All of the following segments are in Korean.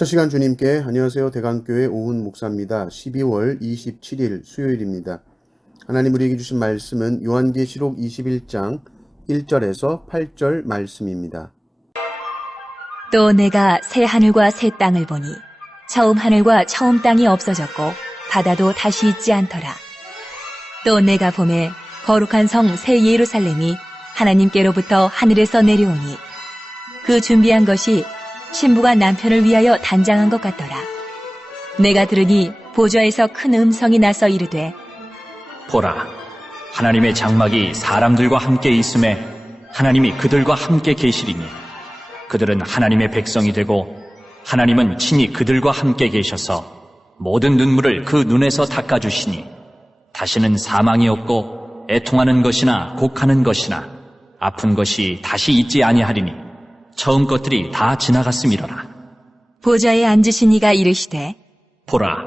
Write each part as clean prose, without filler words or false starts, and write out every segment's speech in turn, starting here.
첫 시간 주님께 안녕하세요. 대강교회 오훈 목사입니다. 12월 27일 수요일입니다. 하나님 우리에게 주신 말씀은 요한계시록 21장 1절에서 8절 말씀입니다. 또 내가 새 하늘과 새 땅을 보니 처음 하늘과 처음 땅이 없어졌고 바다도 다시 있지 않더라. 또 내가 보매 거룩한 성 새 예루살렘이 하나님께로부터 하늘에서 내려오니 그 준비한 것이 신부가 남편을 위하여 단장한 것 같더라. 내가 들으니 보좌에서 큰 음성이 나서 이르되 보라, 하나님의 장막이 사람들과 함께 있음에 하나님이 그들과 함께 계시리니 그들은 하나님의 백성이 되고 하나님은 친히 그들과 함께 계셔서 모든 눈물을 그 눈에서 닦아주시니 다시는 사망이 없고 애통하는 것이나 곡하는 것이나 아픈 것이 다시 있지 아니하리니 처음 것들이 다 지나갔음이로라. 보좌에 앉으신 이가 이르시되 보라,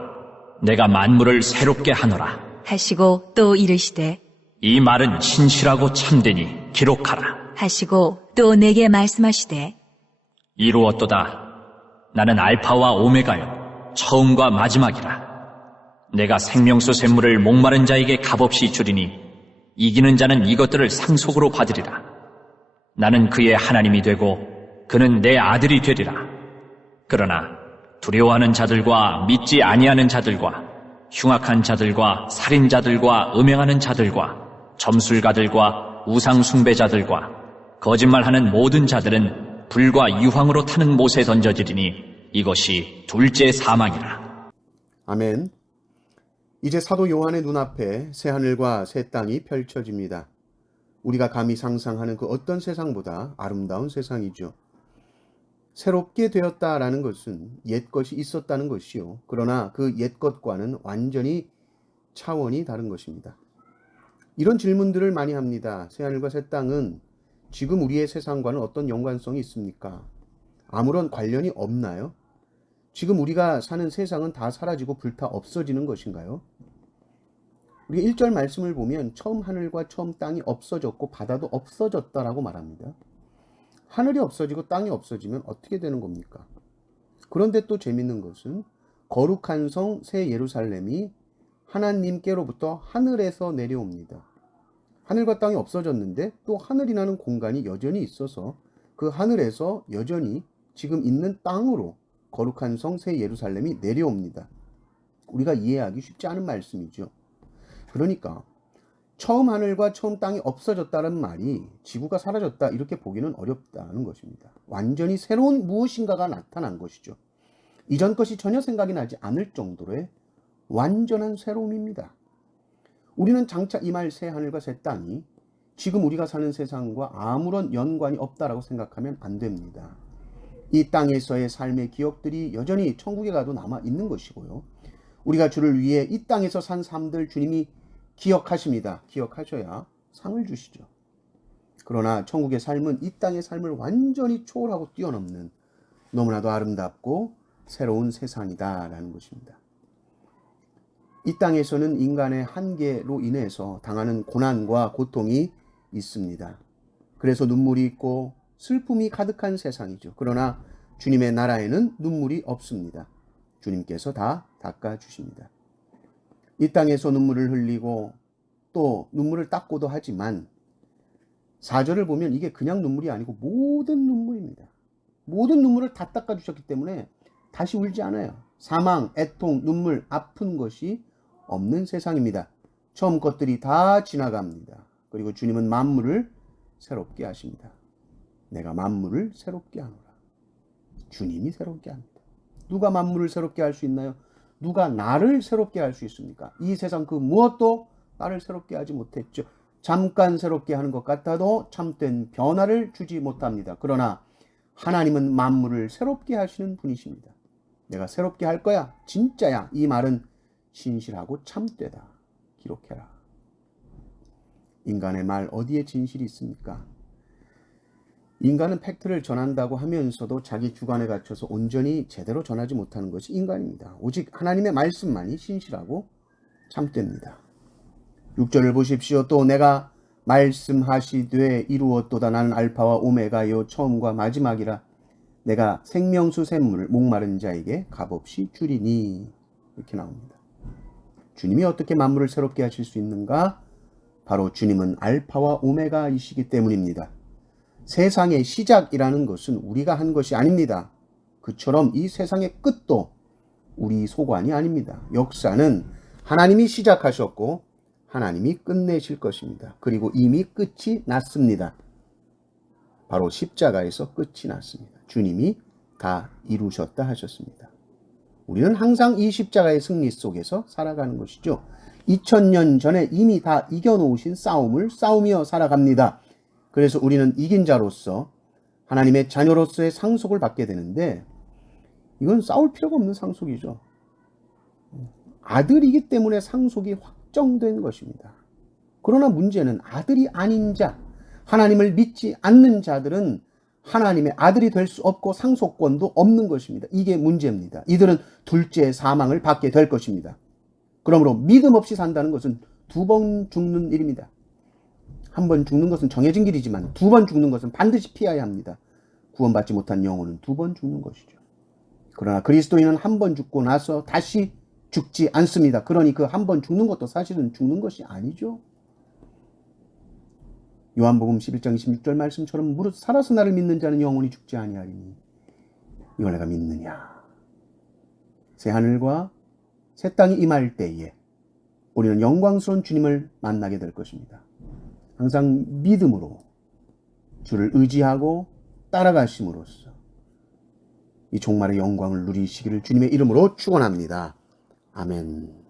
내가 만물을 새롭게 하노라 하시고 또 이르시되 이 말은 신실하고 참되니 기록하라 하시고 또 내게 말씀하시되 이루었도다. 나는 알파와 오메가요 처음과 마지막이라. 내가 생명수 샘물을 목마른 자에게 값없이 주리니 이기는 자는 이것들을 상속으로 받으리라. 나는 그의 하나님이 되고 그는 내 아들이 되리라. 그러나 두려워하는 자들과 믿지 아니하는 자들과 흉악한 자들과 살인자들과 음행하는 자들과 점술가들과 우상 숭배자들과 거짓말하는 모든 자들은 불과 유황으로 타는 못에 던져지리니 이것이 둘째 사망이라. 아멘. 이제 사도 요한의 눈앞에 새 하늘과 새 땅이 펼쳐집니다. 우리가 감히 상상하는 그 어떤 세상보다 아름다운 세상이죠. 새롭게 되었다라는 것은 옛것이 있었다는 것이요. 그러나 그 옛것과는 완전히 차원이 다른 것입니다. 이런 질문들을 많이 합니다. 새하늘과 새 땅은 지금 우리의 세상과는 어떤 연관성이 있습니까? 아무런 관련이 없나요? 지금 우리가 사는 세상은 다 사라지고 불타 없어지는 것인가요? 우리가 1절 말씀을 보면 처음 하늘과 처음 땅이 없어졌고 바다도 없어졌다라고 말합니다. 하늘이 없어지고 땅이 없어지면 어떻게 되는 겁니까? 그런데 또 재밌는 것은 거룩한 성 새 예루살렘이 하나님께로부터 하늘에서 내려옵니다. 하늘과 땅이 없어졌는데 또 하늘이라는 공간이 여전히 있어서 그 하늘에서 여전히 지금 있는 땅으로 거룩한 성 새 예루살렘이 내려옵니다. 우리가 이해하기 쉽지 않은 말씀이죠. 그러니까 처음 하늘과 처음 땅이 없어졌다는 말이 지구가 사라졌다 이렇게 보기는 어렵다는 것입니다. 완전히 새로운 무엇인가가 나타난 것이죠. 이전 것이 전혀 생각이 나지 않을 정도로의 완전한 새로움입니다. 우리는 장차 임할 새 하늘과 새 땅이 지금 우리가 사는 세상과 아무런 연관이 없다라고 생각하면 안 됩니다. 이 땅에서의 삶의 기억들이 여전히 천국에 가도 남아 있는 것이고요. 우리가 주를 위해 이 땅에서 산 삶들 주님이 기억하십니다. 기억하셔야 상을 주시죠. 그러나 천국의 삶은 이 땅의 삶을 완전히 초월하고 뛰어넘는 너무나도 아름답고 새로운 세상이다라는 것입니다. 이 땅에서는 인간의 한계로 인해서 당하는 고난과 고통이 있습니다. 그래서 눈물이 있고 슬픔이 가득한 세상이죠. 그러나 주님의 나라에는 눈물이 없습니다. 주님께서 다 닦아주십니다. 이 땅에서 눈물을 흘리고 또 눈물을 닦고도 하지만 4절을 보면 이게 그냥 눈물이 아니고 모든 눈물입니다. 모든 눈물을 다 닦아주셨기 때문에 다시 울지 않아요. 사망, 애통, 눈물, 아픈 것이 없는 세상입니다. 처음 것들이 다 지나갑니다. 그리고 주님은 만물을 새롭게 하십니다. 내가 만물을 새롭게 하노라. 주님이 새롭게 합니다. 누가 만물을 새롭게 할 수 있나요? 누가 나를 새롭게 할 수 있습니까? 이 세상 그 무엇도 나를 새롭게 하지 못했죠. 잠깐 새롭게 하는 것 같아도 참된 변화를 주지 못합니다. 그러나 하나님은 만물을 새롭게 하시는 분이십니다. 내가 새롭게 할 거야. 진짜야. 이 말은 신실하고 참되다. 기록해라. 인간의 말 어디에 진실이 있습니까? 인간은 팩트를 전한다고 하면서도 자기 주관에 갇혀서 온전히 제대로 전하지 못하는 것이 인간입니다. 오직 하나님의 말씀만이 신실하고 참됩니다. 6절을 보십시오. 또 내가 말씀하시되 이루었도다. 나는 알파와 오메가요 처음과 마지막이라. 내가 생명수 샘물을 목마른 자에게 값없이 주리니. 이렇게 나옵니다. 주님이 어떻게 만물을 새롭게 하실 수 있는가? 바로 주님은 알파와 오메가이시기 때문입니다. 세상의 시작이라는 것은 우리가 한 것이 아닙니다. 그처럼 이 세상의 끝도 우리 소관이 아닙니다. 역사는 하나님이 시작하셨고 하나님이 끝내실 것입니다. 그리고 이미 끝이 났습니다. 바로 십자가에서 끝이 났습니다. 주님이 다 이루셨다 하셨습니다. 우리는 항상 이 십자가의 승리 속에서 살아가는 것이죠. 2000년 전에 이미 다 이겨놓으신 싸움을 싸우며 살아갑니다. 그래서 우리는 이긴 자로서 하나님의 자녀로서의 상속을 받게 되는데, 이건 싸울 필요가 없는 상속이죠. 아들이기 때문에 상속이 확정된 것입니다. 그러나 문제는 아들이 아닌 자, 하나님을 믿지 않는 자들은 하나님의 아들이 될 수 없고 상속권도 없는 것입니다. 이게 문제입니다. 이들은 둘째 사망을 받게 될 것입니다. 그러므로 믿음 없이 산다는 것은 2번 죽는 일입니다. 한 번 죽는 것은 정해진 길이지만 2번 죽는 것은 반드시 피해야 합니다. 구원받지 못한 영혼은 2번 죽는 것이죠. 그러나 그리스도인은 한 번 죽고 나서 다시 죽지 않습니다. 그러니 그 한 번 죽는 것도 사실은 죽는 것이 아니죠. 요한복음 11장 26절 말씀처럼 무릇 살아서 나를 믿는 자는 영원히 죽지 아니하리니 이걸 내가 믿느냐. 새 하늘과 새 땅이 임할 때에 우리는 영광스러운 주님을 만나게 될 것입니다. 항상 믿음으로 주를 의지하고 따라가심으로써 이 종말의 영광을 누리시기를 주님의 이름으로 축원합니다. 아멘.